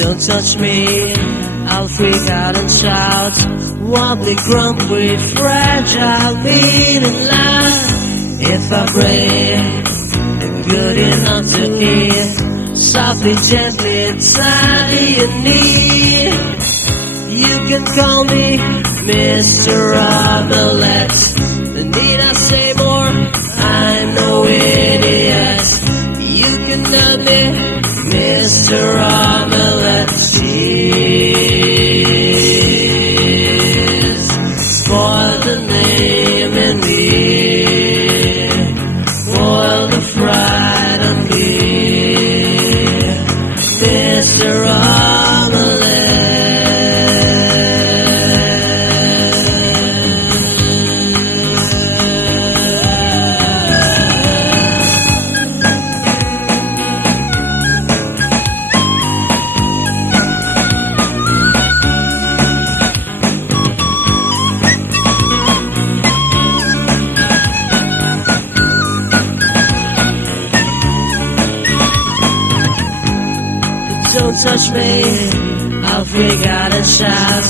Don't touch me, I'll freak out and shout. Wobbly, grumpy, fragile, mean and loud. If I break, good enough to eat, softly, gently, tiny and neat. You can call me Mr. Omelet. Need I say more? I'm no idiot. You can tell me Mr. Omelet. Please spoil the name in me, boil the fried on me, Mr. Omelet. Don't touch me, I'll freak out and shout.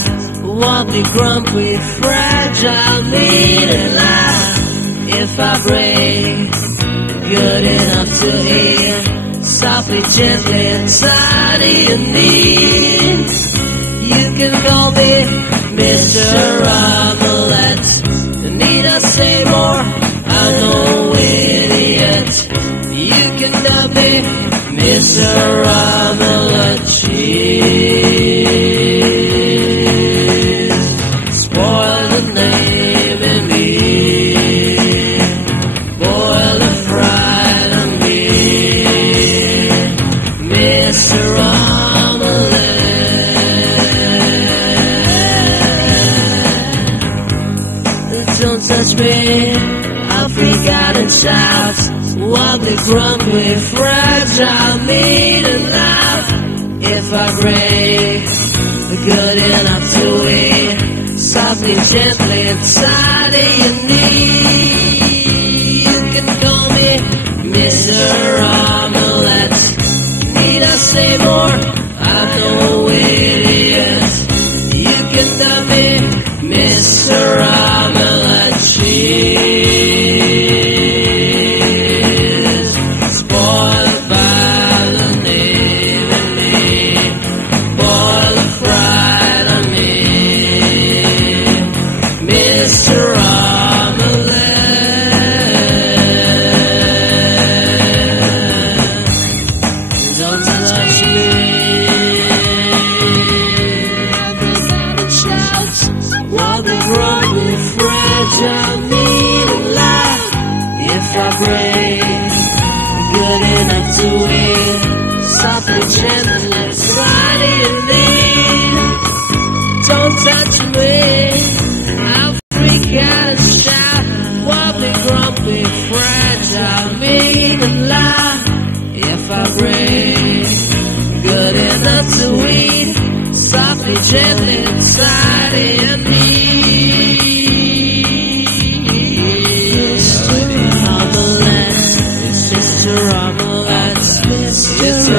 Wobbly, grumpy, fragile, mean and loud. If I break, good enough to eat, softly, gently, tiny and neat. You can call me Mr. Omelet. Need I say more? I'm no idiot. You can call me Mr. Omelet. Cheese, spoil the name in me, boil the fried on me, Mr. Omelet. Don't touch me, I'll freak out and shout. Wobbly, grumpy, fragile, mean and loud. If I break, good enough to eat, softly, gently, tiny and neat. You can call me Mr. Omelet. Need I say more? I'm no idiot. You can call me Mr. Omelet. Cheese, spoiled by the name in me, boil the fried on me, Mr. Omelet. Don't touch me, shout, wobbly, grumpy, fragile, mean and loud. If I break, good enough to eat, softly, gently, tiny and neat. Don't touch me, I'll freak out and shout. Wobbly, grumpy, fragile, mean and loud. If I break, good enough to eat, softly, gently, tiny and neat. Mr. Omelet, Mr. Omelet, Mr.